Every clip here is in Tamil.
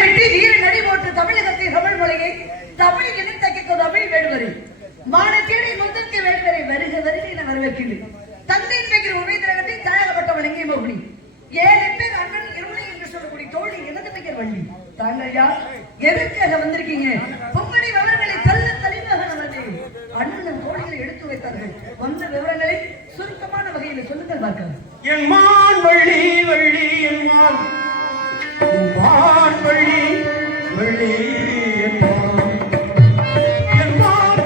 விட்டு வீர நடி போட்டு தமிழகத்தை தமிழ் மொழியை தமிழ் இனத்தக்க தமிழ் வேடுவரை மானத்தேடி முந்தற்கு வேடுவரை வருக வருக என வரவேற்கிறேன். தந்தையின் பெயர் உபயத்திரகத்தை தாயகப்பட்டவன் எங்கே மோகினி 7 பேர் அண்ணன் இருமலை என்று சொல்லக்கூடிய தோழி எனது பெயர் வள்ளி. தாங்கள் யார், எதற்காக வந்திருக்கீங்க? பொங்கலை விவரங்களை தள்ள தெளிவாக நமது அண்ணன் தோழிகளை எடுத்து வைத்தார்கள். வந்த விவரங்களை சுருக்கமான வகையில் சொல்லுங்கள் பார்க்கலாம். என் மான் வள்ளி வள்ளி என் மான் வள்ளி வள்ளி என் மான்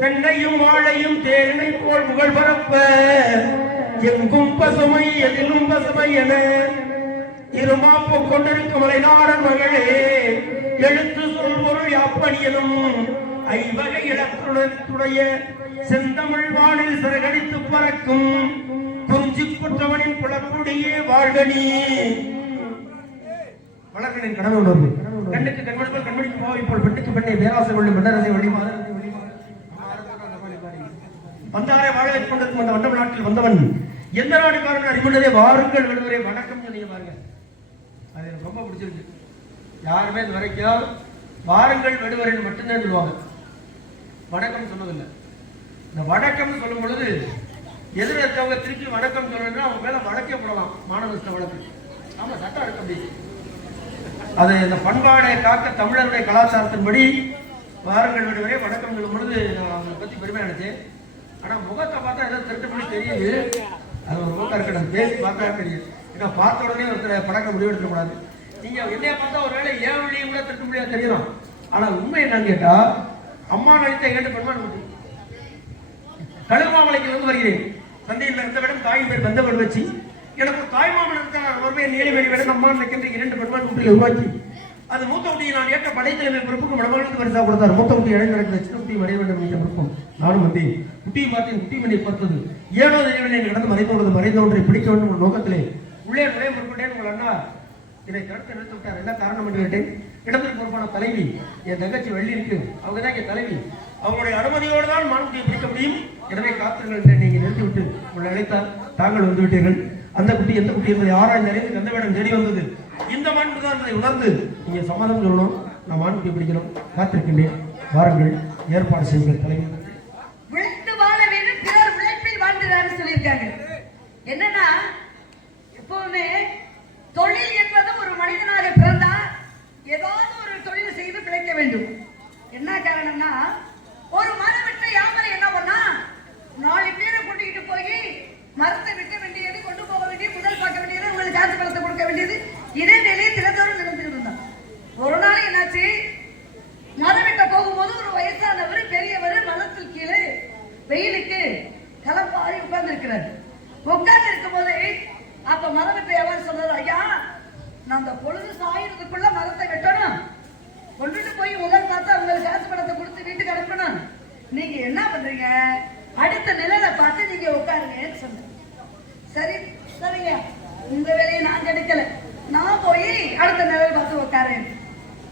தென்னையும் வாழையும் தேனை போல் புகழ் பரப்ப எங்கும் பசுமை எதிலும் பசுமை என இருமாப்பு கொண்டிருக்கும் மலைநாடன் மகளே எழுத்து சொல்பொருள் யாப்பணியனும் ஐவகை இலக்குடைய செந்தமிழ் வானில் சிறகடித்து பறக்கும் குறிஞ்சி குற்றவனின் குளக்குடியே வாழ்கனி. வளர்களின் கடமை உணர்வு கண்ணுக்கு கண்மணிகள் கண்மணிக்கு போய் போல் பெண்ணுக்கு பெண்ணை பேராசை கொள்ளும் மன்னரசை வழிமாறு வந்தாரை வாழ வைத்துக் கொண்டிருக்கும் அந்த வண்டம நாட்டில் வந்தவன் எந்த நாடுக்காரன் அறிவுள்ளதே வாருங்கள் விடுவரே வணக்கம் சொன்னீங்க பாருங்க. அது எனக்கு ரொம்ப பிடிச்சிருக்கு. யாருமே இது வரைக்கும் வாருங்கள் விடுவரேன்னு மட்டும்தான் சொல்லுவாங்க, வணக்கம் சொன்னதில்லை. இந்த வணக்கம் சொல்லும் பொழுது எதிர இருக்கவங்க திருப்பி வணக்கம் சொல்லணும்னா அவங்க மேல வழக்கே போடலாம், மானநஷ்ட வழக்கு. ஆமா, சட்டம் இருக்கு அப்படி. அது இந்த பண்பாடை காக்க தமிழருடைய கலாச்சாரத்தின்படி வாருங்கள் விடுவரே வணக்கம் சொல்லும் பொழுது நான் அவங்களை பத்தி பெருமையா நினைச்சேன். ஆனா முகத்தை பார்த்தா ஏதோ திருட்டு பண்ணி தெரியுது, அது ஒரு முகம் இருக்கணும், பேசி பார்த்தா தெரியும். ஏன்னா பார்த்த உடனே ஒருத்தர் படக்க முடிவெடுக்க கூடாது. நீங்க என்னைய பார்த்தா ஒரு வேலை ஏன் வழியும் கூட திருட்டு முடியாது தெரியலாம். ஆனா உண்மை என்னன்னு கேட்டா அம்மா நடித்த கேட்டு பெண்மான் கழுமாமலைக்கு வருகிறேன். தந்தையில் இருந்தவிடம் தாயின் பேர் வந்தவன் வச்சு எனக்கு ஒரு தாய்மாமன் இருந்தால் ஒருவே நீலவேலி விட அம்மான் வைக்கின்ற 2 பெண்மான் குட்டியை உருவாக்கி அது மூத்த குட்டியை நான் ஏற்ற படைத்தலைமை பொறுப்புக்கு மணமகளுக்கு பரிசா கொடுத்தார். மூத்த குட்டி இடம் நடக்கிற சின்ன குட்டி வடைய வேண்டும் என்ற பொறுப்பும் நானும் வந்தேன். குட்டியை பார்த்தேன். குட்டி மணியை பார்த்தது ஏனோ தெரியவில்லை. கடந்து மறைந்த ஒன்றை பிடிக்க வேண்டும் ஒரு நோக்கத்திலே உள்ளே நுழைய முற்பட்டேன். உங்கள் அண்ணா இதை தடுத்து நிறுத்தி விட்டார். என்ன காரணம் என்று கேட்டேன். இடத்துக்கு பொறுப்பான தலைவி என் தங்கச்சி வெள்ளி இருக்கு, அவங்க தான் என் தலைவி. அவங்களுடைய அனுமதியோடு தான் மான்குட்டியை பிடிக்க முடியும். எனவே காத்துங்கள் என்று நீங்கள் நிறுத்திவிட்டு உங்களை அழைத்தால் தாங்கள் வந்து விட்டீர்கள். அந்த குட்டி எந்த குட்டி என்பதை ஆராய்ந்து அறிந்து கந்தவேடம் தேடி வந்தது. இந்த மான்குட்டி தான் என்பதை உணர்ந்து நீங்க சம்மதம் சொல்லணும். நான் மான்குட்டியை பிடிக்கணும், காத்திருக்கின்றேன். வாருங்கள், ஏற்பாடு செய்யுங்கள். தலைவி விழுந்து வாழ வேண்டும், பிறர் உழைப்பில் வாழ்ந்துறான்னு சொல்லியிருக்காங்க. என்னன்னா எப்பவுமே தொழில் என்பது ஒரு மனிதனாக பிறந்தா ஏதாவது ஒரு தொழில் செய்து பிழைக்க வேண்டும். என்ன காரணம்னா ஒரு மரம் விட்டு யாமரை என்ன பண்ணா 4 பேரை கூட்டிகிட்டு போய் மரத்தை வெட்ட வேண்டியது, கொண்டு போக வேண்டியது, முதல் பார்க்க வேண்டியது, உங்களுக்கு காசு பணத்தை கொடுக்க வேண்டியது, இதே வேலையை தினந்தோறும் நடந்துட்டு இருந்தான். ஒரு நாள் என்னாச்சு, மரம் வெட்ட போகும்போது ஒரு வயசானவர் பெரியவர் மரத்தில் கீழே வெயிலுக்கு கலப்பாரி உட்கார்ந்து இருக்கிறார். உட்கார்ந்து இருக்கும் போது அப்ப மரம் வெட்ட எவர் சொல்றாரு, ஐயா நான் அந்த பொழுது சாயிறதுக்குள்ள மரத்தை வெட்டணும், கொண்டுட்டு போய் முதல் பார்த்தா உங்களுக்கு காசு பணத்தை கொடுத்து வீட்டுக்கு அனுப்பணும். நீங்க என்ன பண்றீங்க, அடுத்த நிலையில பார்த்து நீங்க உட்காருங்கன்னு சொன்ன. சரி சரிங்க, உங்க வேலையை நான் கிடைக்கல, நான் போய் அடுத்த நிலையில பார்த்து உட்காரேன்.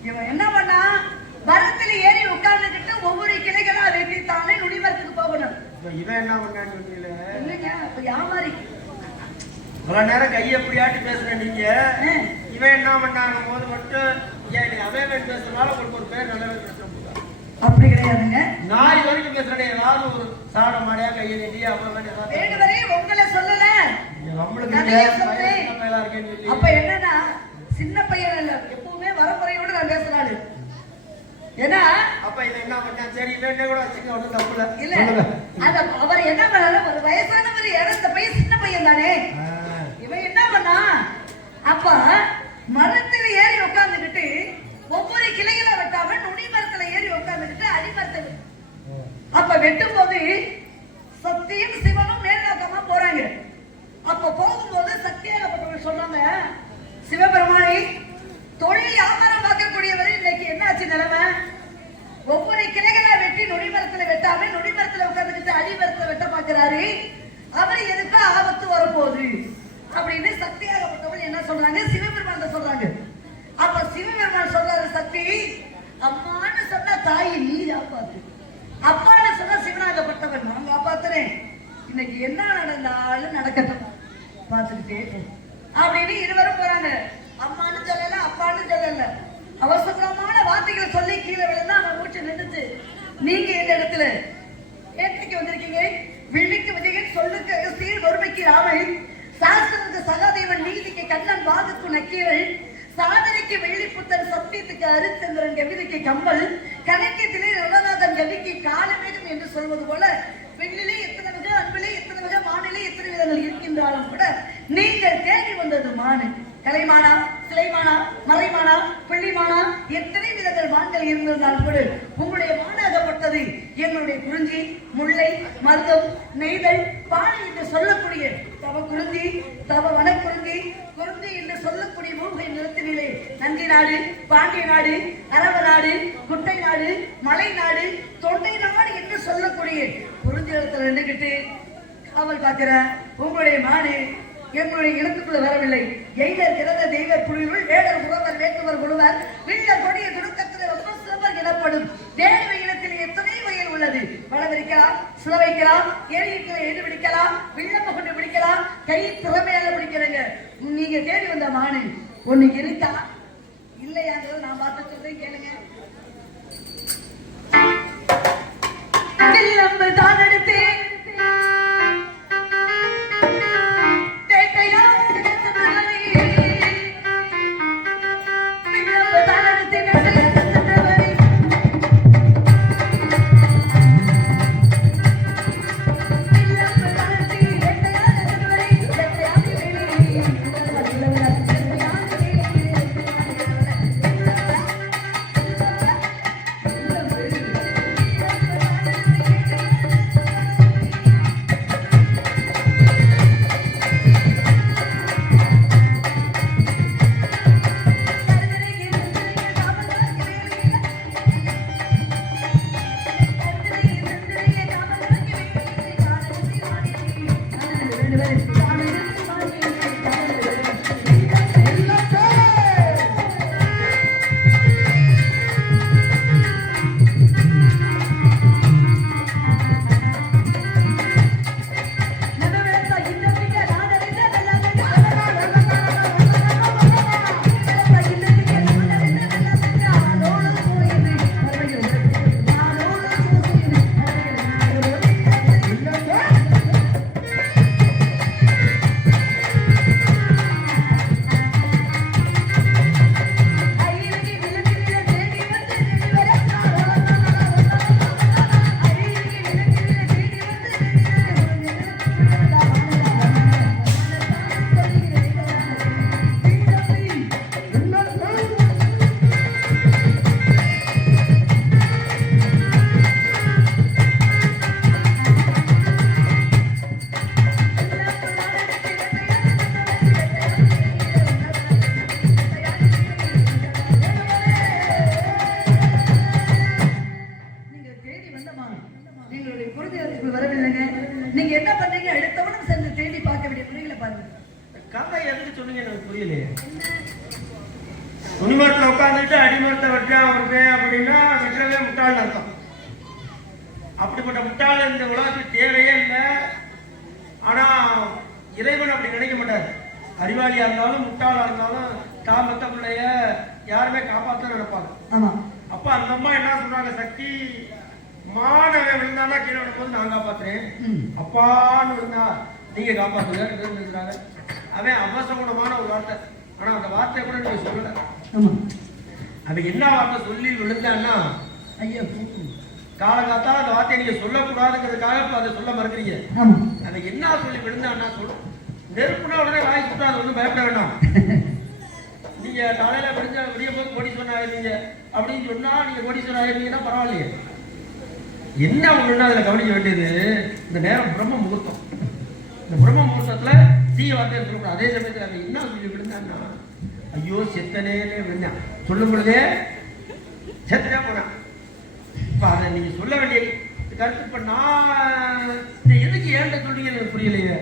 இவன் என்ன பண்ணா மரத்துல ஏறி உட்கார்ந்துக்கிட்டு ஒவ்வொரு கிளைகளா வெட்டித்தானே நுனிமரத்துக்கு போகணும். இவன் என்ன பண்ணான்னு இல்லைங்க, அப்ப யாமாரி இவ்வளவு நேரம் கையை எப்படி ஆட்டி பேசுறேன் நீங்க. இவன் என்ன பண்ணாங்க போது மட்டும் அவன் பேசுறதுனால உங்களுக்கு ஒரு பேர் நல்ல அப்படி கிடையாதுங்க. நான் இது வரைக்கும் பேசுறேன் ஏதாவது ஒரு சாட மாடியா கையை நீட்டி வேண்டுவரை உங்களை சொல்லல, அப்ப என்னன்னா சின்ன பையன் இல்ல, எப்பவுமே வரமுறையோட நான் பேசுறாரு. ஏன்னா அப்ப இது என்ன பண்ணா சரி இவன் கூட வச்சுக்க ஒன்றும் தப்பு இல்ல. அத அவர் என்ன பண்ணாரு, ஒரு வயசானவர் இறந்த பையன் சின்ன பையன் தானே. இவன் என்ன பண்ணா அப்ப மரத்துல ஏறி உட்கார்ந்துக்கிட்டு ஒவ்வொரு கிளையில வெட்டாம நுனி மரத்துல ஏறி உட்கார்ந்துக்கிட்டு அடிமரத்துல அப்ப வெட்டும் போது சக்தியும் சிவனும் மேல்நோக்கமா போறாங்க. அப்ப போகும்போது சக்தியாகப்பட்டவங்க சொன்னாங்க, சிவபெருமானை தொழில் வியாபாரம் பார்க்கக்கூடியவர் இன்னைக்கு என்னாச்சு நிலைமை, ஒவ்வொரு கிளைகளா வெட்டி நுனிமரத்துல வெட்டாம நுனிமரத்துல உட்கார்ந்துக்கிட்டு அடிமரத்துல வெட்ட பார்க்கிறாரு, அவர் எதுக்கு ஆபத்து வரப்போகுது அப்படின்னு சக்தியாகப்பட்டவங்க என்ன சொல்றாங்க, சிவபெருமான் சொல்றாங்க. அப்ப சிவபெருமான் சொல்றாரு, சக்தி அம்மான்னு சொன்ன தாயை நீ காப்பாத்து, அப்பான்னு சொன்ன சிவனாகப்பட்டவன் நான் காப்பாத்துறேன், இன்னைக்கு என்ன நடந்தாலும் நடக்கட்டும் பார்த்துக்கிட்டே அப்படின்னு இருவரும் போறாங்க. அம்மான்னு சொல்லல, அப்பான்னு சொல்லல, அவசரமான வார்த்தைகளை சொல்லி கீழே விழுந்தா அவன் மூச்சு நின்றுச்சு. நீங்க இந்த இடத்துல ஏற்றைக்கு வந்திருக்கீங்க, வில்லிக்கு விஜயன் சொல்லுக்கு சீர் ஒருமைக்கு ராமன், சாஸ்திரத்துக்கு சகாதேவன், நீதிக்கு கண்ணன், வாதுக்கு நக்கீரன், சாதனைக்கு வெள்ளிப்புத்தன், சத்தியத்துக்கு அரிச்சந்திரன், கவிதைக்கு கம்பல், கணக்கியத்திலே ரவநாதன், கவிக்கு காலமேகம் என்று சொல்வது போல வெள்ளிலே எத்தனை மிக, அன்பிலே எத்தனை மிக, மானிலே எத்தனை விதங்கள் இருக்கின்றாலும் கூட நீங்கள் தேடி வந்தது மானு. கலைமானா, சிலைமானா, மறைமானா, பிள்ளைமானா, எத்தனை விதங்கள் மான்கள் இருந்திருந்தாலும் கூட உங்களுடைய மானாகப்பட்டது எங்களுடைய குறிஞ்சி, முல்லை, மருதம், நெய்தல், பானை என்று சொல்லக்கூடிய தவ குறிஞ்சி, தவ வனக்குறிஞ்சி, குறிஞ்சி என்று சொல்லக்கூடிய மூலிகை நிலத்தினிலே நந்தி நாடு, பாண்டிய நாடு, அரவ நாடு, குட்டை நாடு, மலை நாடு, தொண்டை நாடு என்று சொல்லக்கூடிய குறிஞ்சி இடத்துல நின்றுகிட்டு காவல் பார்க்கிற உங்களுடைய மாடு எங்களுடைய இடத்துக்குள்ள வரவில்லை. எய்தர் கிறத தெய்வர் புலியுள் வேடர் உறவர் வேட்டுவர் குழுவர் வில்லர் கொடிய துணுக்கத்தில் ரொம்ப சிலவர் எனப்படும் வேறு இனத்தில் எத்தனை வகையில் உள்ளது. வளம் வைக்கலாம், சில வைக்கலாம், ஏரியில எழுதி பிடிக்கலாம், வில்லம்ப கொண்டு பிடிக்கலாம், கை திறமையால பிடிக்கிறங்க. நீங்க தேடி வந்த மானு ஒண்ணு இருக்கா இல்லையாங்கிறது நான் பார்த்து சொல்றேன், கேளுங்க. வில்லம்பு தான் எடுத்தேன் வரவில்லைங்க. நீங்க என்ன பண்றீங்க? அடுத்தவனும் சென்று தேடி பார்க்க வேண்டிய முறையில பாருங்க. கதை எதுக்கு சொன்னீங்க எனக்கு புரியலையே. துணிமரத்தில் உட்காந்துட்டு அடிமரத்தை வெட்டான் அவருக்கு அப்படின்னா வெட்டவே முட்டாள் அர்த்தம். அப்படிப்பட்ட முட்டாள் இந்த உலகத்துக்கு தேவையே இல்லை. ஆனா இறைவன் அப்படி நினைக்க மாட்டார். அறிவாளியா இருந்தாலும் முட்டாளா இருந்தாலும் தான் மத்த பிள்ளைய யாருமே காப்பாற்ற நினைப்பாங்க. ஆமா. அப்ப அந்த அம்மா என்ன சொல்றாங்க, சக்தி மாணவன் விழுந்தானா கீழே விழும்போது நான் காப்பாத்துறேன், அப்பான்னு விழுந்தா நீங்க காப்பாத்துங்க. அவன் அவசகுணமான ஒரு வார்த்தை. ஆனா அந்த வார்த்தையை கூட நீங்க சொல்லல. அவன் என்ன வார்த்தை சொல்லி விழுந்தான்னா, ஐயா காலகாத்தால அந்த வார்த்தையை நீங்க சொல்லக்கூடாதுங்கிறதுக்காக இப்ப அதை சொல்ல மறுக்கிறீங்க. அவன் என்ன சொல்லி விழுந்தான்னா, சொல்லு நெருப்புனா உடனே வாய் சுட்டா அது ஒன்றும் பயப்பட வேண்டாம். நீங்க காலையில விடிய போது கோடீஸ்வரன் ஆயிருந்தீங்க அப்படின்னு சொன்னா நீங்க கோடீஸ்வரன் ஆயிருந்தீங்கன்னா பரவாயில்லையே. என்ன ஒண்ணுன்னா அதுல கவனிக்க வேண்டியது, இந்த நேரம் பிரம்ம முகூர்த்தம். இந்த பிரம்ம முகூர்த்தத்துல தீய வார்த்தை சொல்லக்கூடாது. அதே சமயத்துல அவன் என்ன சொல்லி விழுந்தான்னா, ஐயோ செத்தனேன்னு விழுந்தான். சொல்லும் பொழுதே செத்தனே போனான். இப்ப அதை நீங்க சொல்ல வேண்டிய கருத்து. இப்ப நான் எதுக்கு ஏன்ட்ட சொல்றீங்க எனக்கு புரியலையே.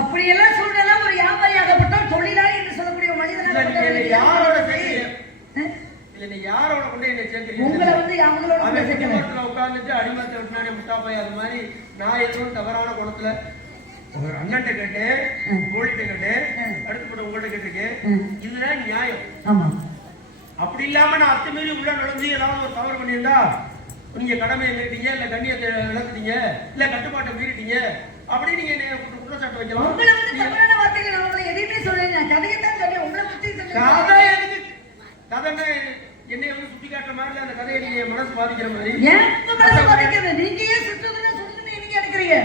அப்படியெல்லாம் சூழ்நிலை ஒரு வியாபாரியாகப்பட்டோம் தொழிலாளி என்று சொல்லக்கூடிய மனிதனாக யாரோட யாரோட கொண்டு என்ன சேர்க்கிறீங்க? உங்களை வந்து அவங்களோட உட்கார்ந்துட்டு அடிமரத்தை விட்டுனானே முட்டாப்பாய். அது மாதிரி நான் எதுவும் தவறான குணத்துல ஒரு அண்ணன்ட்ட கேட்டேன், கோழிட்ட கேட்டேன், அடுத்து உங்கள்ட்ட கேட்டிருக்கேன். இதுதான் நியாயம். ஆமா. அப்படி இல்லாம நான் அத்துமீறி உள்ள நுழைஞ்சு ஏதாவது ஒரு தவறு பண்ணியிருந்தா நீங்க கடமையை மீறிட்டீங்க, இல்ல கண்ணியத்தை இழந்துட்டீங்க, இல்ல கட்டுப்பாட்டை மீறிட்டீங்க அப்படி நீங்க குற்றச்சாட்டு வைக்கலாம். உங்களை வந்து தவறான வார்த்தைகள் அவங்களை எதையுமே சொல்லுங்க. கதையைத்தான் சொன்னேன். உங்களை பத்தி கதை எதுக்கு? கதைன்னா என்னை வந்து சுட்டி காட்டுற மாதிரி அந்த கதையை நீங்க மனசு பாதிக்கிற மாதிரி. ஏன் மனசு பாதிக்கிறது? நீங்க ஏன் சுற்றுதுன்னு சொல்லுன்னு நீங்க எடுக்கிறீங்க?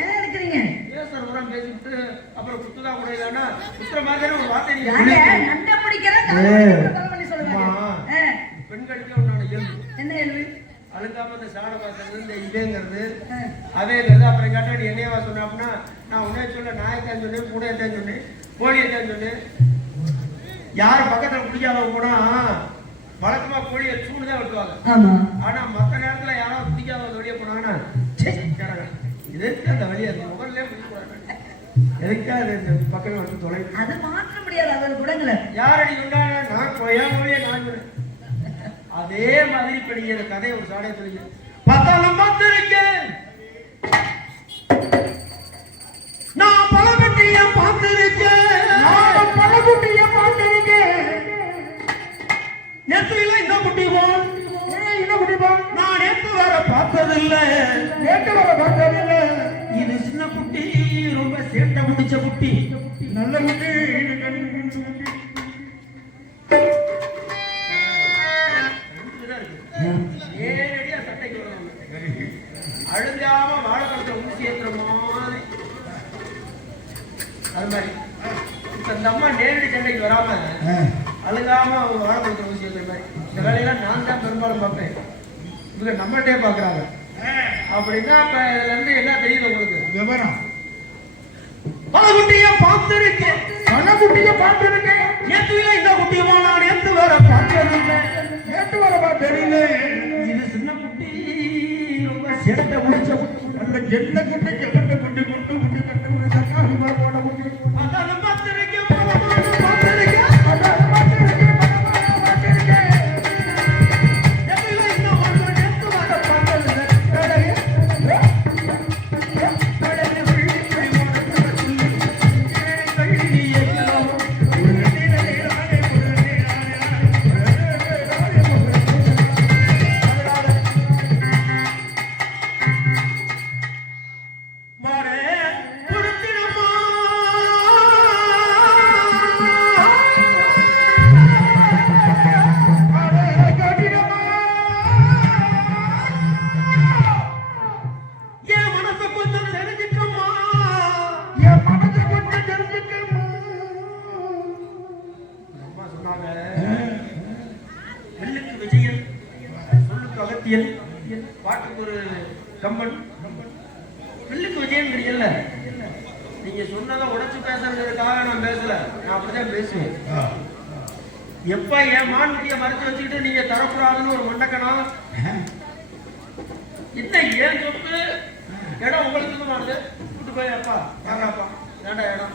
ஏன் எடுக்கிறீங்க? பேசுற உரம் பேசிட்டு அப்புறம் குத்துதா கூட இல்லைன்னா குத்துற மாதிரி ஒரு வார்த்தை நீங்க நண்டை பிடிக்கிற தலைவலி சொல்லுங்க. பெண்களுக்கு உண்டான இயல்பு என்ன இயல்பு? அழுக்காம இந்த சாட பாக்குறது, இந்த இதேங்கிறது அதேங்கிறது. அப்புறம் கேட்டா நீ என்னையவா சொன்ன அப்படின்னா, நான் உன்னைய சொல்ல நாயத்தான் சொன்னேன், பூனையத்தான் சொன்னேன், கோழியத்தான் சொன்னேன். யார் பக்கத்துல பிடிக்காம போனா வழக்கமா கோழியை சூடுதான் வெட்டுவாங்க. ஆனா மத்த நேரத்துல யாராவது பிடிக்காம வெளியே போனாங்கன்னா எதுக்கு அந்த வழியா முகர்லயே பிடிக்கூடாது, எதுக்கா இந்த பக்கம் வந்து தொலை அது மாற்ற முடியாது. அவர் குடங்களை யார் அடி சொன்னாங்க, நான் என் மொழியை நான் சொன்னேன். அதே மாதிரி இப்ப நீங்க இந்த கதையை ஒரு சாடைய சொல்லுங்க. பார்த்தாலும் பார்த்திருக்கேன், நான் பழகுட்டிய பார்த்திருக்கேன், நான் பழகுட்டிய பார்த்திருக்கேன். நேற்று இல்லை இந்த குட்டி போல், இந்த குட்டி போல் நான் நேற்று வர பார்த்ததில்லை, நேற்று வர பார்த்ததில்லை. இது சின்ன குட்டி, ரொம்ப சேட்டை முடிச்ச குட்டி, நல்ல குட்டி. நேரடியா சட்டைக்கு வரணும். அழுங்காம வாழைப்பழத்தை ஊசி ஏற்றுற மாதிரி அது மாதிரி. இப்ப இந்த அம்மா நேரடி சண்டைக்கு வராம அழுங்காம வாழைப்பழத்தை ஊசி ஏற்றுற மாதிரி. இந்த வேலையெல்லாம் நான் தான் பெரும்பாலும் பார்ப்பேன். இவங்க நம்மகிட்டே பாக்குறாங்க அப்படின்னா இப்ப இதுல இருந்து என்ன தெரியுது உங்களுக்கு விவரம்? பழகுட்டிய பார்த்திருக்கேன், பழகுட்டிய பார்த்திருக்கேன். நேற்று இந்த குட்டியமா நான் நேற்று வர பார்த்ததில்லை, நேற்று வர பார்த்ததில்லை. இது சின்ன குட்டி, ரொம்ப சேட்டை முடிச்ச குட்டி, நல்ல ஜெல்ல குட்டி, ஜெல்ல குட்டி, குட்டு குட்டி, கட்டு குட்டி, சக்காரி போன குட்டி. அதான் பார்த்திருக்கேன், பார்த்திருக்கேன், அதான் பார்த்திருக்கேன், பார்த்திருக்கேன். நேற்று இந்த ஒன்று நேற்று வர பார்த்ததில்லை. பாட்டுக்கு ஒரு கம்பன் பில்லுக்கு விஜயம்ங்கிறீங்கல்ல, நீங்க சொன்னதை உடைச்சு பேசுறதுக்காக நான் பேசல, நான் அப்படிதான் பேசுவேன். எப்ப என் மான்குட்டியை மறைச்சு வச்சுக்கிட்டு நீங்க தரக்கூடாதுன்னு ஒரு மண்டக்கணம், என்ன ஏன் சொத்து போய் அப்பா வாங்கப்பா ஏன்டா இடம்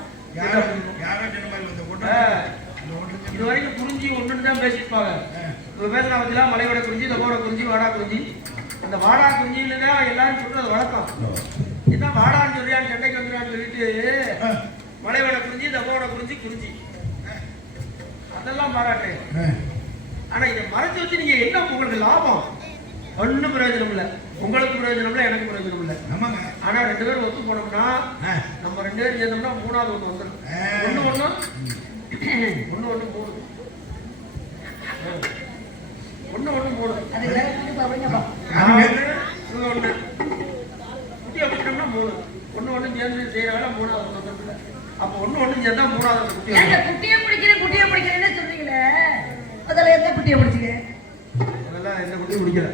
இது வரைக்கும் குறிஞ்சி ஒண்ணுன்னு தான் பேசியிருப்பாங்க. இப்ப பேசுற பத்திலாம் மலையோட குறிஞ்சி, தகோட குறிஞ்சி, வாடா குறிஞ்சி. அந்த வாடா குறிஞ்சின்னு தான் எல்லாரும் சொல்றது வழக்கம். இதான் வாடான்னு சொல்லியான்னு சண்டைக்கு வந்துடான்னு சொல்லிட்டு மலையோட குறிஞ்சி, தகோட குறிஞ்சி, குறிஞ்சி அதெல்லாம் பாராட்டு. ஆனா இதை மறைச்சு வச்சு நீங்க என்ன உங்களுக்கு லாபம்? ஒன்னும் பிரயோஜனம் இல்லை. உங்களுக்கு பிரயோஜனம் இல்லை, எனக்கு பிரயோஜனம் இல்லை. ஆனா 2 பேரும் ஒத்து போனோம்னா நம்ம 2 பேரும் சேர்ந்தோம்னா 3வது ஒண்ணு வந்துடும். ஒண்ணு 3 அது வேற கூட்டி பாருங்கப்பா. குட்டியை பிடிச்சோம்னா 3 ஒண்ணு சேர்ந்து செய்யற வேலை 3வது வந்துடும். அப்ப ஒண்ணு சேர்ந்தா 3வது குட்டி. குட்டியை பிடிக்கிறேன்னு சொல்றீங்களே, அதில் எந்த குட்டியை பிடிச்சிங்க? அதெல்லாம் எந்த குட்டியும் பிடிக்கல.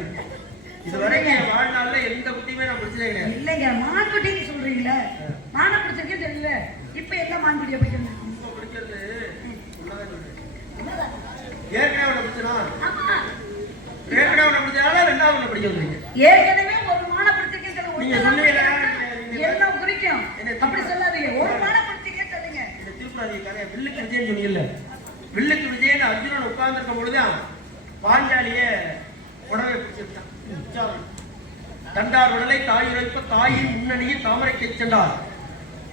இது வரைக்கும் வாழ்நாள்ல எந்த குட்டியுமே நான் பிடிச்சதே கிடையாது. இல்லைங்க, மான்குட்டின்னு சொல்றீங்களே, மானை பிடிச்சிருக்கே தெரியல. இப்ப எந்த மான்குட்டியை பிடிக்கணும்? இப்ப பிடிக்கிறது ஏற்கனவே பிடிச்சனா? ஏற்கனவே பிடிச்சால 2வது பிடிக்கிறது. ஏற்கனவே ஒரு மானை பிடிச்சிருக்கேன் நீங்க சொன்னீங்க என்ன குறிக்கும்? அப்படி சொல்லாதீங்க. ஒரு மானை பிடிச்சிருக்கேன் சொல்லுங்க. இந்த திருப்பதி கதையை வில்லுக்கு விஜயன்னு சொன்னீங்கல்ல, வில்லுக்கு விஜயன்னு அர்ஜுனன் உட்கார்ந்து இருக்கும் பொழுதுதான் பாஞ்சாலியே உடவை பிடிச்சிருக்கான். தண்டார் உடலை தாய் உரைப்ப தாயின் முன்னணியில் தாமரைக்கு சென்றார்.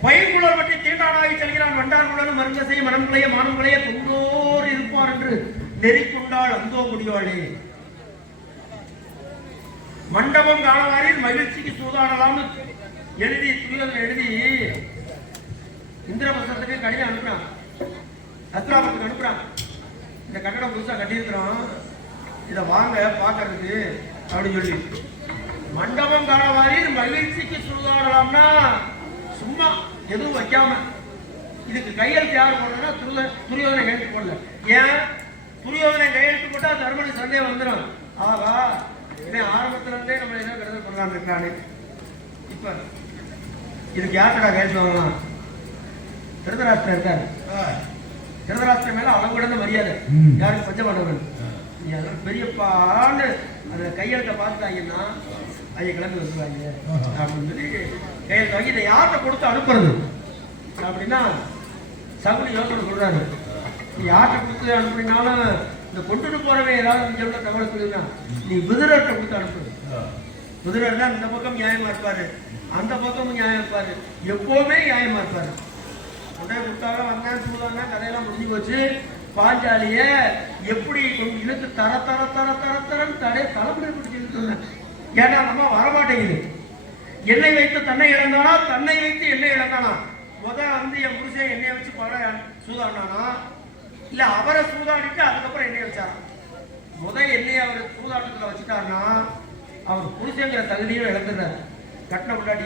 பயிர்குழல் பற்றி தீண்டானாகி செல்கிறான். வண்டார் குழலும் மருங்க செய்ய மனங்களைய மானங்களைய தொண்டோர் இருப்பார் என்று நெறிக்கொண்டாள் அந்தோ முடிவாளே. மண்டபம் காணவாரில் மகிழ்ச்சிக்கு சூதாடலாம்னு எழுதி துரியோதனை எழுதி இந்திரபிரசத்துக்கு கடிதம் அனுப்புறான். அஸ்திராபத்துக்கு அனுப்புறான். இந்த கட்டடம் புதுசா கட்டியிருக்கிறோம், இதை வாங்க பாக்குறதுக்கு அப்படின்னு சொல்லி. மண்டபம் காணவாரில் மகிழ்ச்சிக்கு சூதாடலாம்னா சும்மா எதுவும் வைக்காம இதுக்கு கையெழுத்து யார் போடணும்னா துரியோதனை கையெழுத்து போடல. ஏன்? துரியோதனை கையெழுத்து போட்டா தர்மனுக்கு சந்தேகம் வந்துடும். ஆகா இவன் ஆரம்பத்துல இருந்தே நம்ம என்ன கருதல் பண்ணலான்னு இருக்கானு. இப்ப இதுக்கு யாருக்கடா கையெழுத்து வாங்கலாம்? திருதராஷ்டிரன் இருக்காரு. திருதராஷ்டிரன் மேல அவங்க கிடந்த மரியாதை யாருக்கு பஞ்சபாண்டவர்கள். நீ அதெல்லாம் பெரியப்பான்னு அந்த கையெழுத்தை பார்த்துட்டாங்கன்னா ஐயா கிளம்பி வந்துருவாங்க அப்படின்னு சொல்லி கையெழுத்து வாங்கி இதை யார்கிட்ட கொடுத்து அனுப்புறது அப்படின்னா சகுனி யோசனை சொல்றாரு. நீ யார்கிட்ட கொடுத்து அனுப்புனாலும் இந்த கொண்டுட்டு போறவே ஏதாவது தகவல் சொல்லுங்க, நீ விதுரர்கிட்ட கொடுத்து அனுப்புறது. விதுரர் தான் இந்த பக்கம் நியாயமா இருப்பாரு, அந்த பக்கமும் நியாயம் இருப்பாரு, எப்பவுமே நியாயமா இருப்பாரு. உடனே கொடுத்தாலும் வந்தேன் சூதாங்க கதையெல்லாம் முடிஞ்சு போச்சு. பாஞ்சாலிய எப்படி இழுத்து தர தர தர தர தரன்னு தலைமுறை பிடிச்சி இழுத்து. ஏன்னா நம்ம வரமாட்டேங்குது. எண்ணெய் வைத்து தன்னை இழந்தானா, தன்னை வைத்து எண்ணெய் இழந்தானா? வந்து என் புருஷன் எண்ணெய் வச்சு பல சூதாடினானா, இல்ல அவரை சூதாடிட்டு அதுக்கப்புறம் எண்ணெய் வச்சாரா? எண்ணெய் அவர் சூதாட்டத்துல வச்சுட்டாருன்னா அவர் புருஷங்கிற தகுதியும் இழந்துடுறாரு. கட்டின முன்னாடி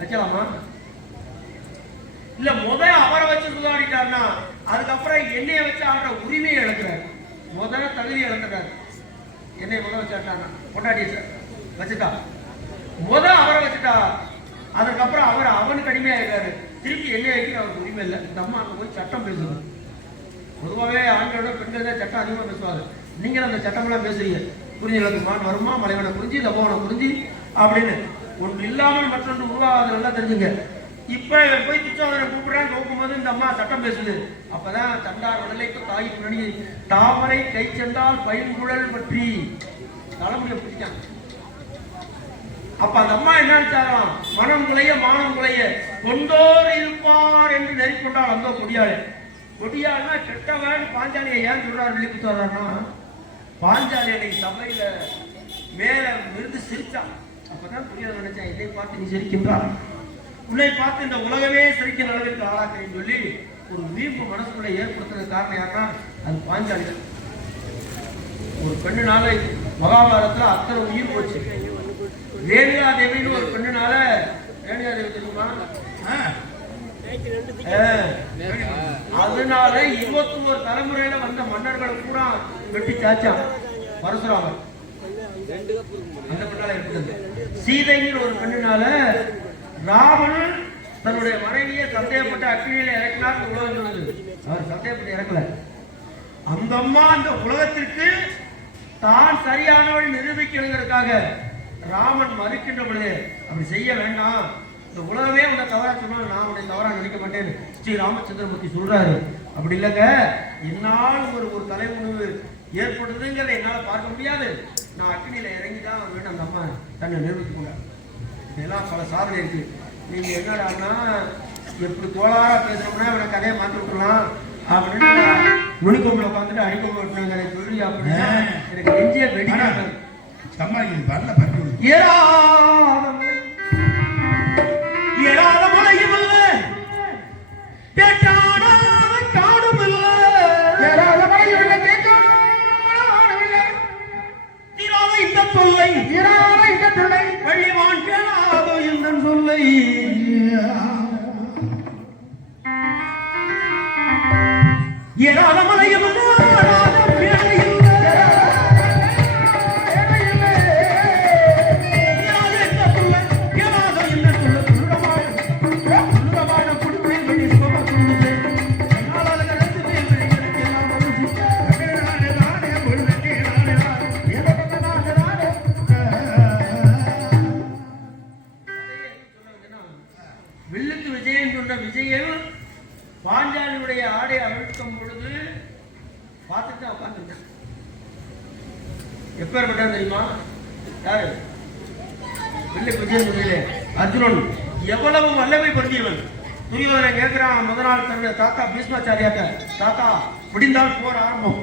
வச்சலாமா? இல்ல அவரை வச்சு சூதாடிட்டாருன்னா அதுக்கப்புறம் எண்ணெயை வச்சு ஆடுற உரிமையை இழக்கிறார். தகுதி இழந்துட்டாரு. எண்ணெய் வச்சாட்டானா பொண்டாட்டிய வச்சுட்டா அவரை வச்சுட்டா அதுக்கப்புறம் அவர் அவனுக்கு அடிமையா இருக்காரு. திருப்பி எண்ணெய் வைக்க அவருக்கு உரிமை இல்லை. இந்த அம்மா அங்க போய் சட்டம் பேசுது. பொதுவாகவே ஆண்களோட பெண்கள் தான் சட்டம் அதிகமா பேசுவாங்க. நீங்களும் அந்த சட்டமெல்லாம் பேசுறீங்க. குறிஞ்சி மான் வருமா, மலைவன குறிஞ்சி, லபோவன குறிஞ்சி அப்படின்னு ஒன்று இல்லாமல் மற்றொன்று உருவாகாது. நல்லா தெரிஞ்சுங்க. இப்ப போய் துச்சோதனை கூப்பிடுறாங்க. கூப்பிடும்போது இந்த அம்மா சட்டம் பேசுது. அப்பதான் தண்டார் உடலைக்கு தாய் முன்னாடி தாமரை கை சென்றால் பயிர்குழல் பற்றி தலைமுடியை பிடிச்சாங்க. அப்ப அந்த அம்மா என்ன நினைச்சாங்களாம்? மனம் குலைய மானம் குலைய கொண்டோர் இருப்பார் என்று நெறிக்கொண்டால் அந்த கொடியாளே. கொடியாள்னா கெட்டவன். பாஞ்சாலியை ஏன் சொல்றாரு விழிப்பு சொல்றாருன்னா, பாஞ்சாலி அன்னைக்கு சபையில மேல விருந்து சிரிச்சான். அப்பதான் புரியாத நினைச்சா, இதை பார்த்து நீ சிரிக்கின்றான், உன்னை பார்த்து இந்த உலகமே சிரிக்கிற அளவிற்கு ஆளாக்குறேன்னு சொல்லி ஒரு வீம்பு மனசுக்குள்ள ஏற்படுத்துறது காரணம் யாருன்னா அது பாஞ்சாலி. ஒரு பெண்ணுனால மகாபாரதத்துல அத்தனை உயிர் போச்சு. ரேணுகா தேவின்னு ஒரு பெண்ணுனால, ரேணுகா தேவி தெரியுமா? அதனால 21 தலைமுறையில வந்த மன்னர்களை கூட வெட்டி சாச்சான் பரசுராமர். அந்த பெண்ணால இருக்குது. சீதைங்கிற ஒரு பெண்ணுனால ராவணன் தன்னுடைய மனைவியை சந்தேகப்பட்டு அக்னியில இறக்கினார். உலகம் சொன்னது அவர் சந்தேகப்பட்டு இறக்கல. அந்த அம்மா அந்த உலகத்திற்கு தான் சரியானவள் நிரூபிக்கிறதுக்காக ராமன் மறுக்கின்ற பொழுது அப்படி செய்ய வேண்டாம், இந்த உலகமே உன்னை தவறா சொன்னாலும் நான் உன்னை தவறா நினைக்க மாட்டேன்னு ஸ்ரீ ராமச்சந்திரமூர்த்தி சொல்றாரு. அப்படி இல்லைங்க, என்னால் ஒரு தலைமுடிவு ஏற்படுதுங்கிறத என்னால் பார்க்க முடியாது. நான் அக்னியில இறங்கி தான் வேணும் அந்த அம்மா தன்னை நிரூபித்துக்கோங்க. இதெல்லாம் பல சாதனை இருக்கு. நீங்க என்னடான்னா எப்படி கோளாரா பேசுறோம்னா அவனை கதையை மாற்றி விட்டுலாம் அப்படின்னு நுனிக்கொம்பில் உட்காந்துட்டு அடிக்கொம்பு விட்டுனாங்க சொல்லி அப்படின்னா எனக்கு நெஞ்சே வெடிக்காம ஏறாத மலையும் இல்ல, பேட்டான காடும் இல்ல, ஏறாத மலையும் இல்ல, பேட்டான இல்ல, தீராத இந்த தொல்லை, தீராத இந்த தொல்லை, வள்ளிவான் கேளாதோ இந்த சொல்லை, ஏறாத மலையும் இல்ல, ஏறாத பேடை இல்ல, வில்லுக்கு விஜயன் சொன்ன விஜயன் பாஞ்சாலியுடைய ஆடை அவிழ்க்கும் பொழுது பார்த்துட்டு உட்காந்துருக்கேன். எப்பேற்பட்டா தெரியுமா? யாரு? வில்லுக்கு விஜயன் சொன்னீங்களே அர்ஜுனன் எவ்வளவு வல்லமை பொருந்தியவன். துரியோதனை கேட்கிறான் முதல் நாள் தன்னுடைய தாத்தா பீஷ்மாச்சாரியாட்ட, தாத்தா முடிந்தால் போர் ஆரம்பம்,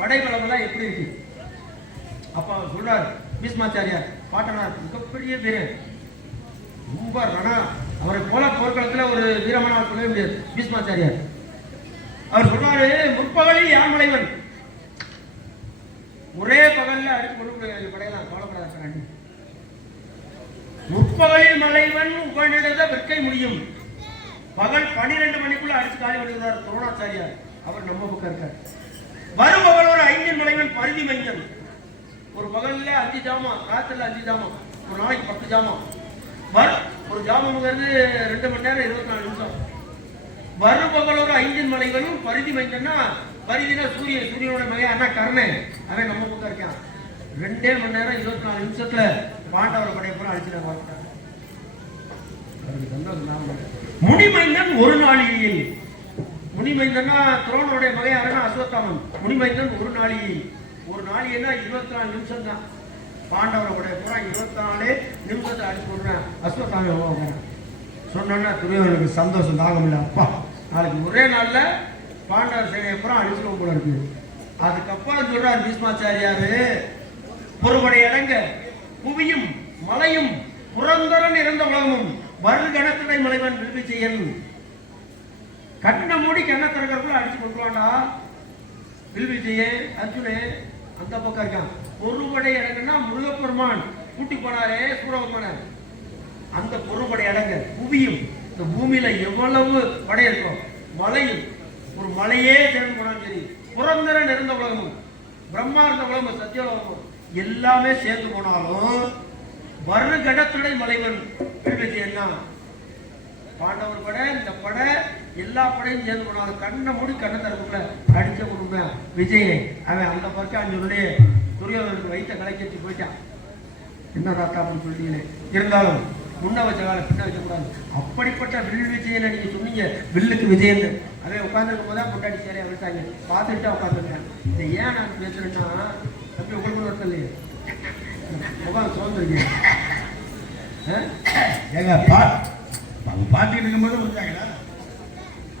படைபலம் எல்லாம் எப்படி இருக்கு? அப்ப அவர் சொல்றார் பீஷ்மாச்சாரியார் பாட்டனார் மிகப்பெரிய வீரர், ரொம்ப ரணா, அவரை போல போர்க்களத்துல ஒரு வீரமனால் சொல்லவே முடியாது பீஷ்மாச்சாரியார். அவர் சொல்றாரு முற்பகலில் யாமலைவன், ஒரே பகல்ல அடித்து கொண்டு படையலாம், கவலைப்படாத. முற்பகலில் மலைவன் உங்களிடத்தை வெற்கை முடியும், பகல் 12 மணிக்குள்ள அடிச்சு காலி பண்ணுகிறார் துரோணாச்சாரியார். அவர் நம்ம பக்கம் இருக்கார். வரும் பகல் ஒரு 5 மலைவன் பருதி மைந்தன், ஒரு பகல்ல 5 ஜாமம், ராத்திரில 5 ஜாமம், ஒரு நாளைக்கு 10 ஜாமம். ஒரு ஜாமம்ங்கிறது 2 மணி நேரம் 24 நிமிஷம். வரும் ஒரு 5 மலைகளும் பருதி மைந்தன்னா, பருதினா சூரியனோட மகன் அண்ணா கர்ணன், அவன் நம்ம பக்கம் இருக்கான். 2 மணி நேரம் 24 நிமிஷத்துல பாண்டவர படைய பூரா அடிச்சுட்டாங்க. முனிமைந்தன் ஒரு நாளிகையில், முனிமைந்தன்னா துரோணனுடைய மகன் யாருன்னா அஸ்வத்தாமன். முனிமைந்தன் ஒரு நாளிகை, ஒரு நாளிகைன்னா 24 நிமிஷம் தான். பாண்டவர படைய பூரா 24 நிமிஷத்தை அடிச்சு போடுறேன் அஸ்வத்தாமன் சொன்னா துரியோதனுக்கு சந்தோஷம் தாங்க முடியல. அப்பா நாளைக்கு ஒரே நாள்ல பாண்டவர் சேனையை பூரா அடிச்சுடும் போல இருக்கு. அதுக்கப்புறம் சொல்றாரு பீஷ்மாச்சாரியாரு, ஒருபடை அடங்க புவியும் மலையும் புரந்தரன் இருந்த உலகமும் வரு கணத்துடை மலைவன் விரும்பி செய்யன், கண்ணை மூடி கண்ணை திறக்கிறதுக்குள்ள அடிச்சு கொண்டுவாண்டா வில்வி செய்ய அர்ஜுனே அந்த பக்கம் இருக்கான். பொறுபடை அடங்குன்னா முருகப்பெருமான் கூட்டி போனாரே சூரபத்மனை, அந்த பொறுபடை அடங்க புவியும், இந்த பூமியில எவ்வளவு படை இருக்கும், மலையும், ஒரு மலையே சேர்ந்து போனாலும் சரி, புரந்தரன் இருந்த உலகமும் பிரம்மா இருந்த உலகம் சத்தியோலகமும் எல்லாமே சேர்ந்து போனாலும் வரு கடத்துடை மலைவன் என்ன பாண்டவர் படை, இந்த படை எல்லா படையும் சேர்ந்து போனாலும் கண்ணை மூடி கண்ணை தரப்புல அடிச்ச கொடுப்பேன் விஜயை. அவன் அந்த பக்கம் சொல்லி துரியோதனுக்கு வைத்த கலைக்கி போயிட்டான். என்ன தாத்தா அப்படின்னு சொல்லிட்டீங்களே, இருந்தாலும் முன்ன வச்ச கால பின்ன வைக்கக்கூடாது. அப்படிப்பட்ட வில் விஜயனை நீங்க சொன்னீங்க, வில்லுக்கு விஜயன். அவன் உட்காந்துருக்கும் போதான் பொட்டாடி சேரையா விட்டாங்க, பார்த்துக்கிட்டா உட்காந்துருக்கேன். இதை ஏன் நான் பேசுறேன்னா, தம்பி உங்களுக்கு ஒருத்தர் இல்லையே முகம் சோர்ந்துருக்கீங்க. ஏங்க பாட்டிட்டு இருக்கும்போது முடிஞ்சாங்களா?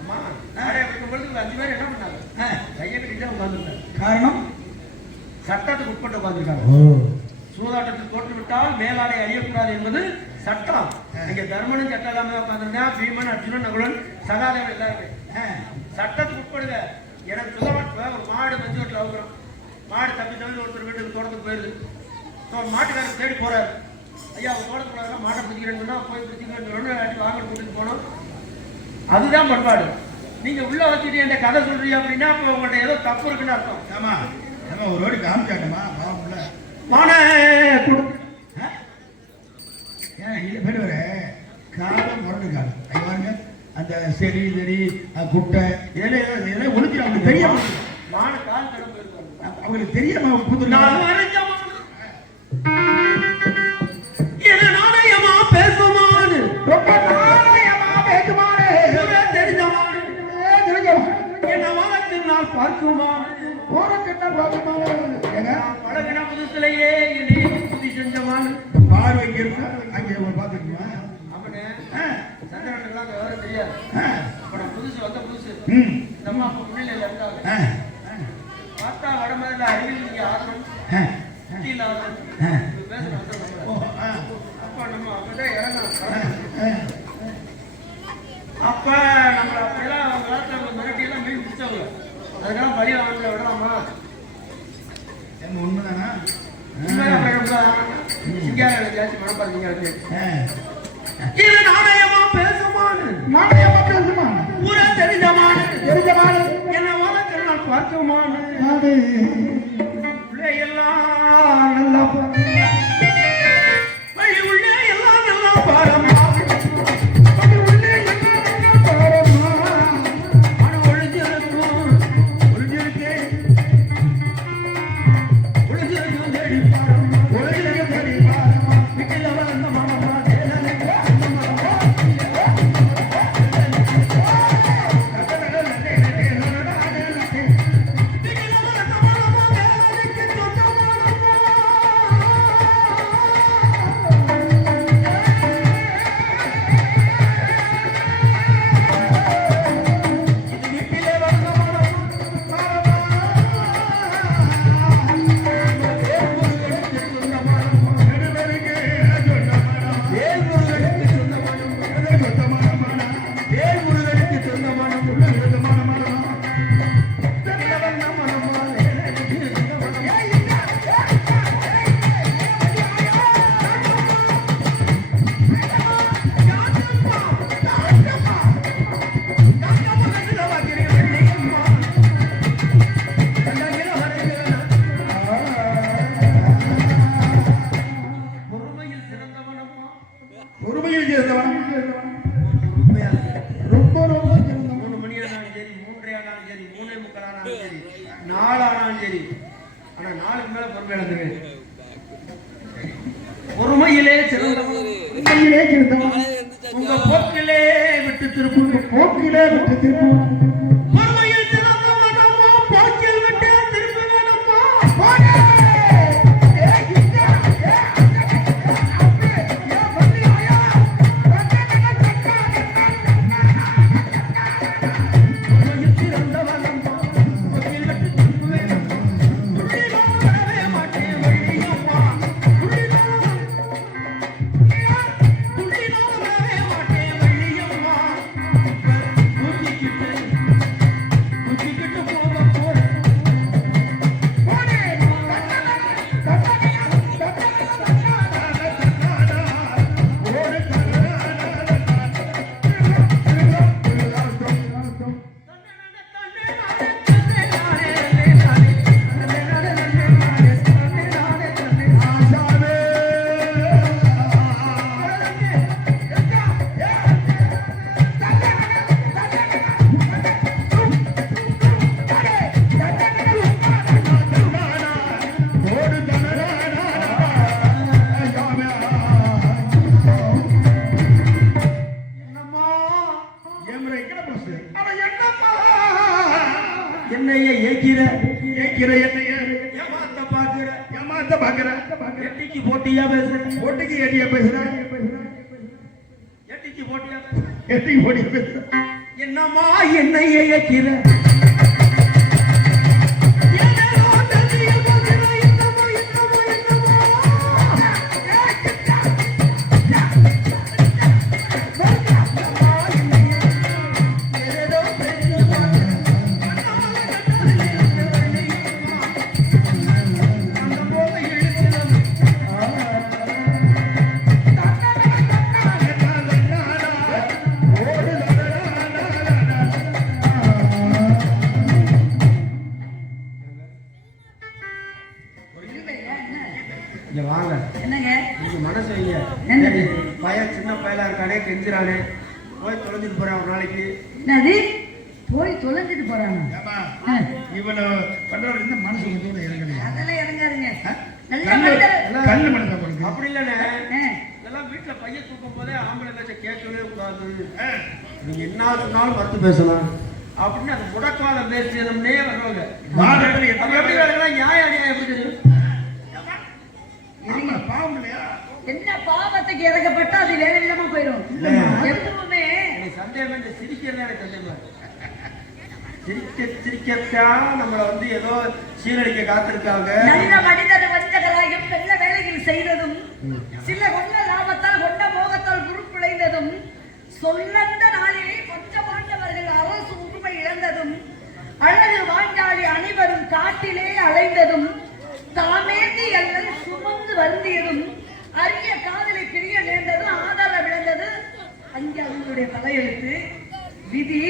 அம்மா நிறைய இருக்கும்போது 5 பேர் என்ன பண்ணாங்க, கையை கட்டிட்டு உட்காந்துருக்காங்க. காரணம் சட்டத்துக்கு உட்பட்டு உட்காந்துருக்காங்க. சூதாட்டத்தில் தோற்று விட்டால் மேலாடை அழியக்கூடாது என்பது சட்டம். இங்க தர்மனும் சட்டம் இல்லாம உட்காந்துருந்தா, பீமன் அர்ஜுனன் நகுலன் சகாதேவன் எல்லாருமே சட்டத்துக்கு உட்படுங்க. எனக்கு சொல்ல ஒரு மாடு மஞ்சு வீட்டில் அவுக்குறோம், மாடு தப்பி தவிர ஒருத்தர் வீட்டுக்கு தோட்டத்துக்கு போயிருது. மாட்டுக்காரர் தேடி போறாரு, ஐயா அவங்க தோட்டத்துக்குள்ள மாட்டை பிடிக்கிறேன்னு சொன்னா போய் பிடிச்சிக்கிறேன்னு வாங்க கூட்டிட்டு போனோம். அதுதான் பண்பாடு. நீங்க உள்ள வச்சுட்டு என் கதை சொல்றீங்க அப்படின்னா அப்ப உங்கள்ட்ட ஏதோ தப்பு இருக்குன்னு அர்த்தம். ஆமா ஒரு ரோடு காமிச்சாட்டமா பாவம்ல மானை போயிடுவாரு. காலம் முரண்டு காலம் ஐயாருங்க, அந்த செடி செடி குட்டை இதெல்லாம் ஒழுத்தி அவங்களுக்கு தெரியாம, மானை கால் கடை போயிருக்காங்க, அவங்களுக்கு தெரியாம புது பேசுமானு உலகத்திலேயே என்னைய புத்தி செஞ்சமான பார்வை இங்க இருக்கா அங்கே பாத்துக்குமா அவனே சந்திரனுக்குலாம் அந்த விவரம் தெரியாது. அப்ப நான் புதுசு இந்த அம்மா அப்ப முன்னிலையில இருந்தாங்க. பார்த்தா வடமதுல அறிவில் நீங்க ஆசனம் கீழே ஆசனம் பேசணும். அப்ப நம்ம அப்பதான் இறங்கணும். அப்ப நம்மள அப்படியெல்லாம் அவங்க காலத்துல மிரட்டியெல்லாம் மீன் பிடிச்சவங்க. அதுக்காக பழி வாங்கல விடலாமா? உண்மைதானா? சிங்கார ஜாஸ்தி மனப்பாருங்க இது நாணயமா பேசுமானு ஊரா தெரிஞ்சமான என்ன வளர்க்க நான் பார்க்கமான எல்லாம் நல்லா வழி உள்ளே எல்லாம் நல்லா பாரமா பொறுமையிலே உங்க போக்கிலே விட்டு திருப்புங்க பொறுமையில் சிறந்த மனமா போக்கில் விட்டு திருப்ப வேணுமா என்னைய ஏக்கிற ஏமாத்த பாக்குற எட்டிக்கு போட்டியா பேசுற போட்டிக்கு ஏட்டியா பேசுற என்னம்மா என்னைய ஏக்கிற வாங்க என்னங்க நீங்க மனசு வைங்க. பையன் சின்ன பயலா இருக்கானே கெஞ்சிரானே போய் தொலைஞ்சிட்டு போறேன் ஒரு நாளைக்கு. என்னது போய் தொலைஞ்சிட்டு போறானா? இவனை பண்றவர் இந்த மனசு கொஞ்சம் இறங்குறீங்க. அதெல்லாம் இறங்காதுங்க. கல்லு மனசா கொடுங்க. அப்படி இல்லைண்ணே, இதெல்லாம் வீட்டுல பையன் தூக்கும் போதே ஆம்பளை பேச்ச கேட்கவே கூடாது. நீங்க என்ன சொன்னாலும் மறுத்து பேசலாம் அப்படின்னு அந்த முடக்கால பேசினே வருவாங்க. நியாயம் அநியாயம் எப்படி தெரியும்? பாவம் இல்லையா? என்ன பாவத்துக்கு இறக்கப்பட்டா அது வேற விதமா போயிடும். எப்பவுமே சந்தேகம் இந்த சிரிக்கிறதா எனக்கு சந்தேகமா இருக்கு. சிரிக்கத்தான் நம்மளை வந்து ஏதோ சீரழிக்க காத்திருக்காங்க. நல்ல மனிதர் வஞ்சகராயும் நல்ல வேலைகள் செய்ததும் சில கொண்ட லாபத்தால் கொண்ட மோகத்தால் குறுப்பிழைந்ததும் சொல்லந்த நாளிலே பஞ்சபாண்டவர்கள் அரசு உரிமை இழந்ததும் அழகு வாஞ்சாலி அனைவரும் காட்டிலே அலைந்ததும் தாமேந்தி அல்லது சுமந்து வருந்தியதும் அரிய காதலை பிரிய நேர்ந்ததும் ஆதாரம் இழந்தது அங்கே அவங்களுடைய தலையெழுத்து விதி.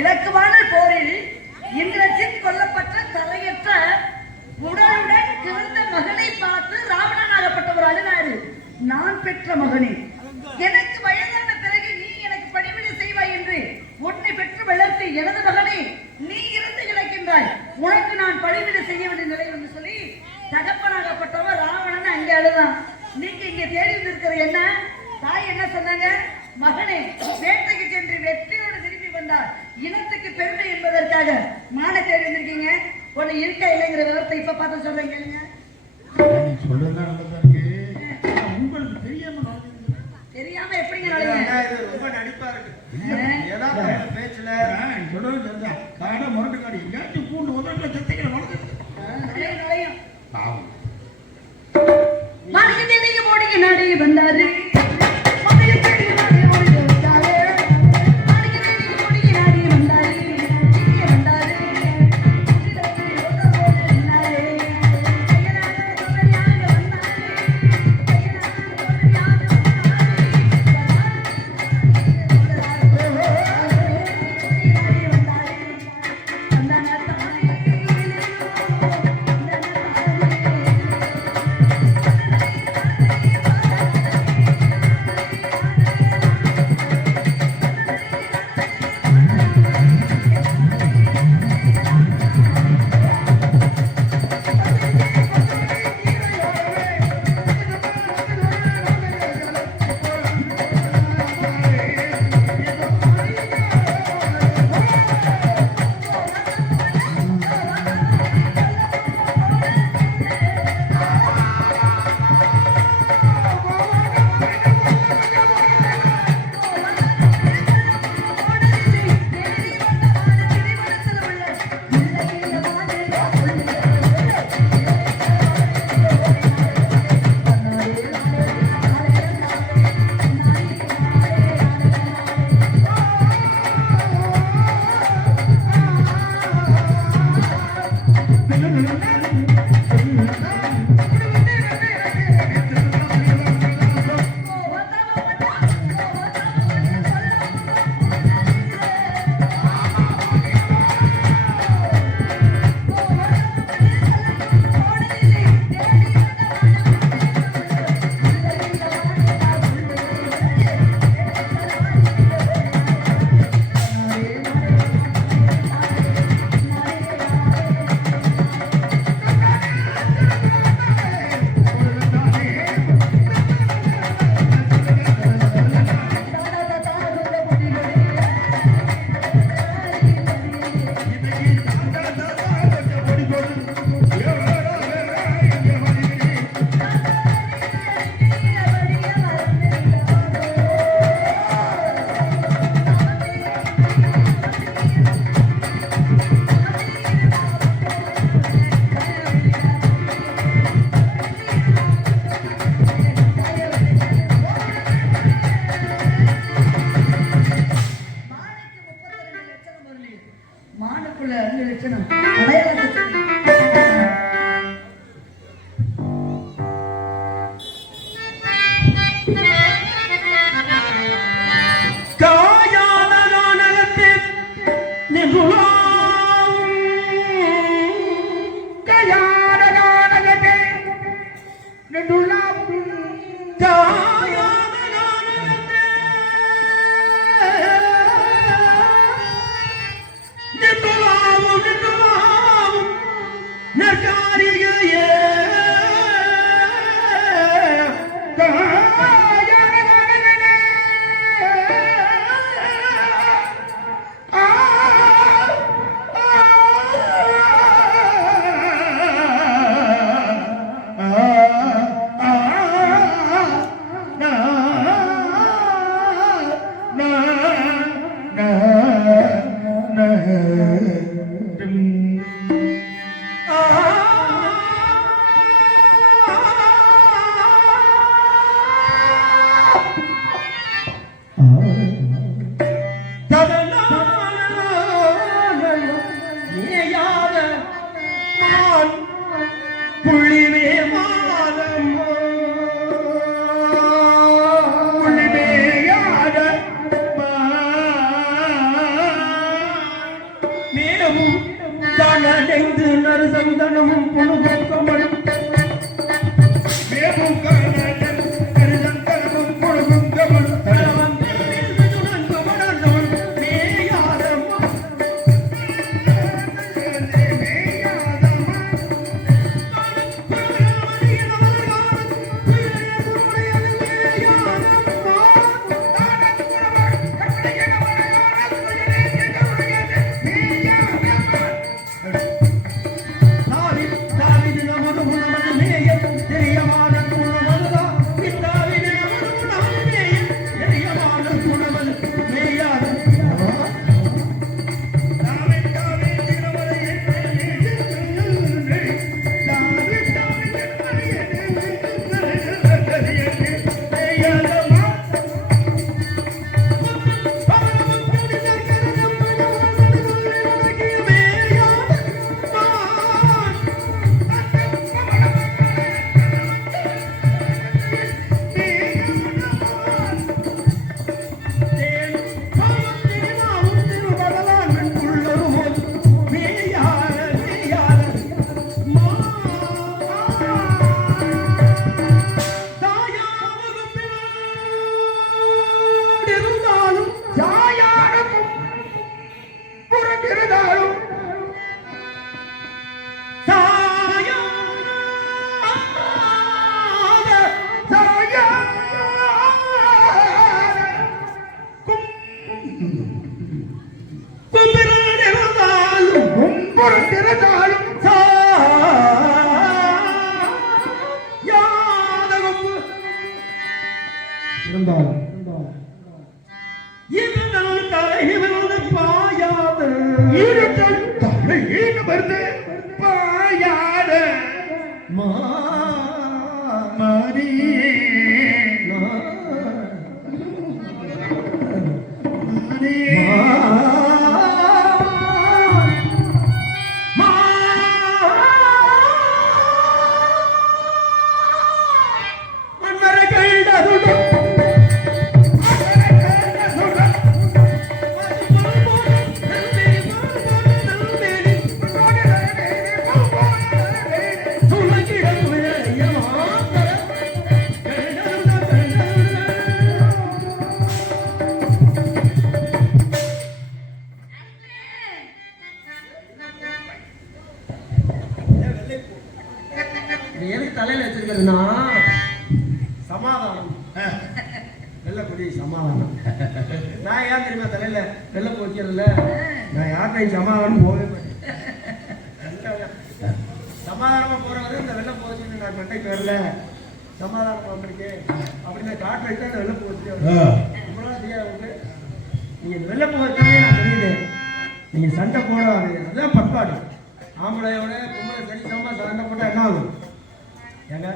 இலக்குவான போரில் இந்திரஜித் கொல்லப்பட்ட தலையற்ற உடலுடன் கிடந்த மகனை பார்த்து ராவணனாகப்பட்டவர் அழுதாரு. நான் பெற்ற மகனே, எனக்கு வயதான பிறகு நீ எனக்கு பணிவிடை செய்வாய் என்று உன்னை பெற்று வளர்த்து எனது மகனே நீ இருந்து கிடக்கின்றாய், உனக்கு நான் பணிவிடை செய்ய வேண்டிய நிலை என்று சொல்லி தகப்பனாகப்பட்டவர் ராவணன் அங்கே அழுதான். நீங்க இங்க தேடி இருக்கிற என்ன தாய் என்ன சொன்னாங்க? மகனே, வேட்டைக்கு சென்று வெற்றியோடு திரும்பி வந்தார், இனத்துக்கு பெருமை என்பதற்காக மான தேடி வந்திருக்கீங்க. ஒண்ணு இருக்கா இல்லைங்கிற விவரத்தை இப்ப பார்த்து சொல்றேன் கேளுங்க. சொல்றதுதான் நல்லதா இருக்கு. உங்களுக்கு தெரியாம எப்படிங்க நடக்குங்க? ரொம்ப நடிப்பா இருக்கு. ஏதாவது பேச்சுல சொல்றது தெரிஞ்சா காடை முரட்டு காடு எங்கேயாச்சும் பூண்டு உதவில செத்தைகளை வளர்ந்து நுழையும் மனிதனையும் ஓடிய நாடி வந்தாரு. மானுக்குள்ள 2 லட்சணம் அடையாளத்தை நின்றுலாம் மேயாத மான் புள்ளிவே மாதம் புள்ளிமேயாத மேலும் தனடைந்து நறுசந்தனமும் புழுகமலும் மேலும் கருதம் கருதம் பொழுதும் கமலும் எதுக்கு தலையில வச்சிருக்கிறதுனா சமாதானம். வெள்ளக்குடி சமாதானம். நான் ஏன் தெரியுமா தலையில வெள்ள போக்கிறதுல நான் யார்கிட்டையும் சமாதானம் போகவே மாட்டேன். சமாதானமா போறவரை இந்த வெள்ள போச்சுன்னு நான் மண்டைக்கு வரல சமாதானம் வந்திருக்கு அப்படின்னு காட்டு வச்சா அந்த வெள்ள போச்சு இவ்வளவு தெரியாது. நீங்க வெள்ள போகத்தானே நான் தெரியுது. நீங்க சண்டை போடாது அதுதான் பண்பாடு. ஆம்பளையோட பொம்பளை சரிசமா சண்டை போட்டா என்ன ஆகும்? ஏங்க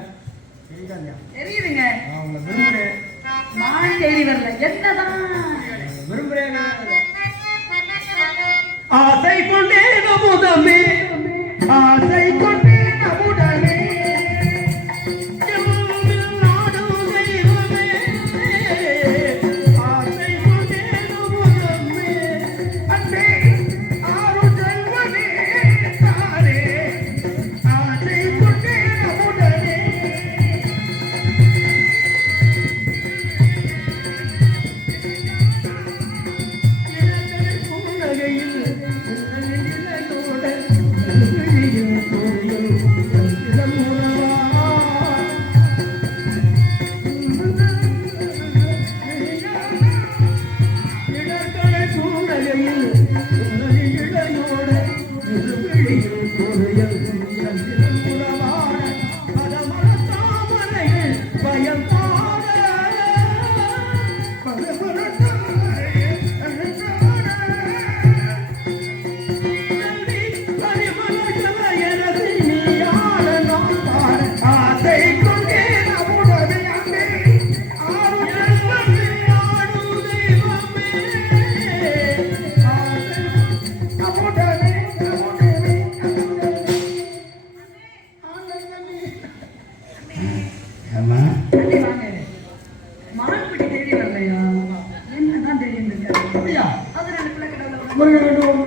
சரிதாங்க தெரியுதுங்க. அவங்கள விரும்புறேன். நான் தேடி வரல என்னதான் விரும்புறேங்க. ஆசை கொண்டே நமுதமே ஆசை கொண்டே நமுதமே நாடும் தெய்வமே ஆசை கொண்டே நமுதமே அன்பே ஆறு செல்வமே தாரே ஆசை கொண்டே நமுதமே புன்னகையில் அப்படியா அது ரெண்டு பிள்ளை கிட்ட முருகன் வேண்டும்.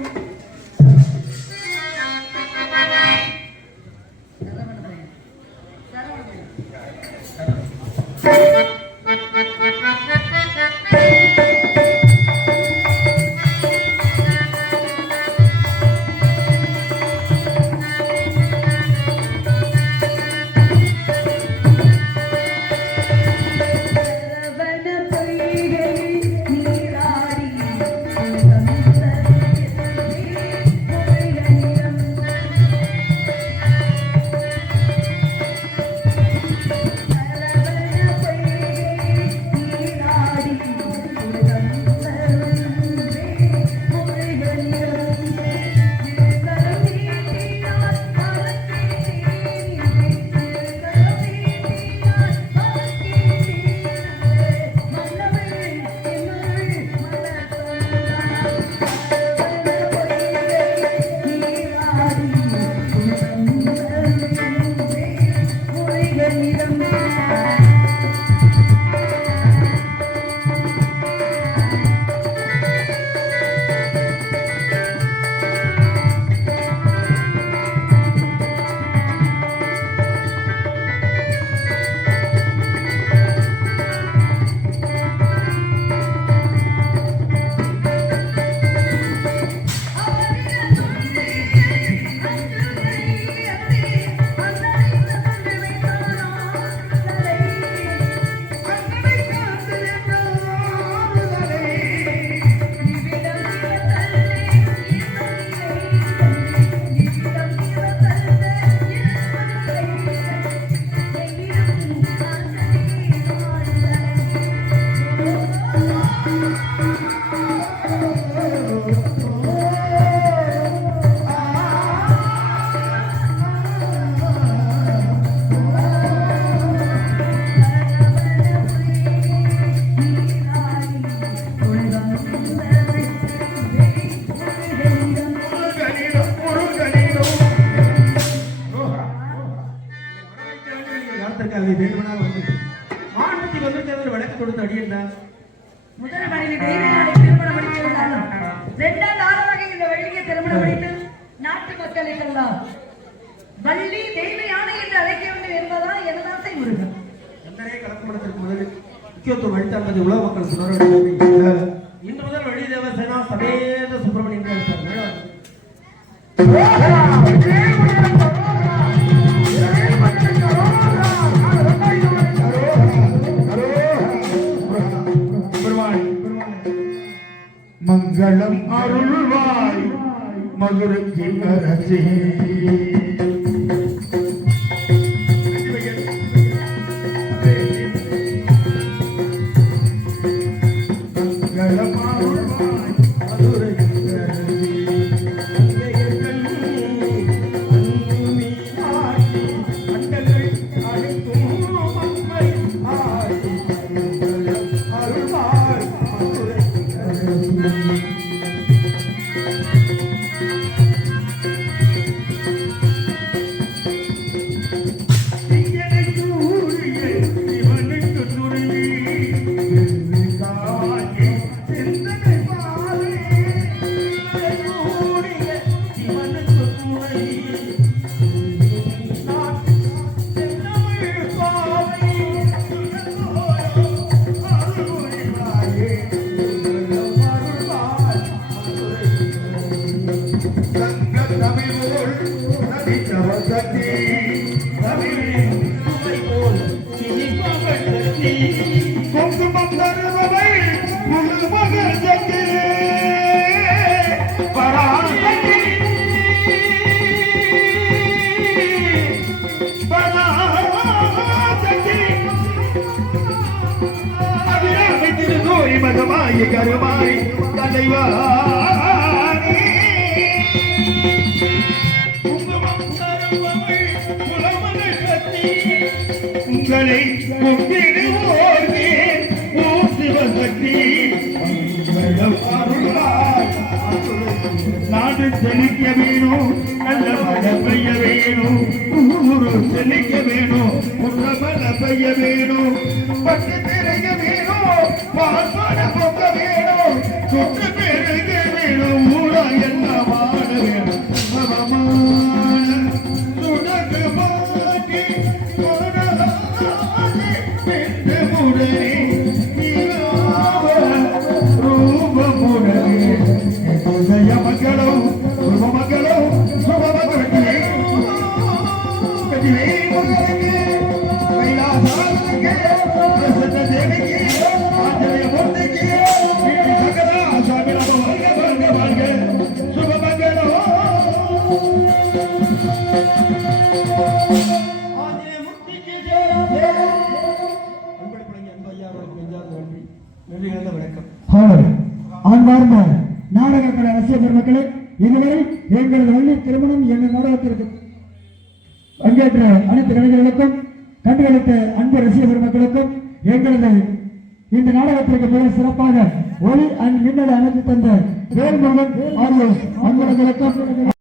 முதல் மனைவி தெய்வநாளை திருமணம் முடித்திருந்தாலும் இரண்டாம் நாளாக இந்த வள்ளியை திருமணம் முடித்து நாட்டு மக்களுக்கெல்லாம் வள்ளி தெய்வயான என்று அழைக்க வேண்டும் என்பதால் எனது ஆசை முருகன். எந்தரே கலக்கமடத்திற்கு முதலில் முக்கியத்துவம் அளித்தார் உலக மக்கள் சுடர் இன்று முதல் வள்ளி தேவ சேனா சமேத சுப்பிரமணியன் மங்களம் அருள்வாய் மதுரைக்கு அரசே. மங்களம் அருள்வாய் மதுரைக்கு அரசே. மகமாய கருமாறி தலைவாரி உங்களை கொண்டிடுவோர்வே ஓ சிவசக்தி நாடு செழிக்க வேணும் நல்ல மழை பெய்ய வேணும் ஊரு செழிக்க வேணும் உள்ள மழை பெய்ய வேணும் பட்டு திரைய வேணும் பால்பாட பொங்க வேணும் சுற்று பேருக்கு வேணும் ஊரா என்ன வாழ வேணும் அவமான சுடக்கு பாட்டி கொடாதே பெற்று முடனே நீராவ ரூப முடனே ஜய மங்களம் சுப மங்களம் சுப மங்களே கதிவே முருகனுக்கு கைலாசாரனுக்கு பிரசன்ன தேவிக்கு ஆஞ்சநேய மூர்த்திக்கு வீட்டு சகல ஆசாமி நம வாழ்க வாழ்க வாழ்க சுப மங்களம் ஆஞ்சநேய மூர்த்திக்கு ஜெய. அன்புள்ள பிள்ளைங்க, அன்பு ஐயா அவர்களுக்கு நெஞ்சார்ந்த நன்றி. நன்றிகளந்த வணக்கம். ஆன்மார்ந்த நாடகக்கலை ரசிக பெருமக்களே, இதுவரை எங்களது வள்ளி திருமணம் என்னும் நாடகத்திற்கு பங்கேற்ற அனைத்து கலைஞர்களுக்கும் கண்டுகளித்த அன்பு ரசிக பெருமக்களுக்கும் எங்களது இந்த நாடகத்திற்கு மிக சிறப்பாக ஒளி அண்ட் மின்னலை அமைத்து தந்த வேல்முருகன் ஆகியோர் அன்பர்களுக்கும்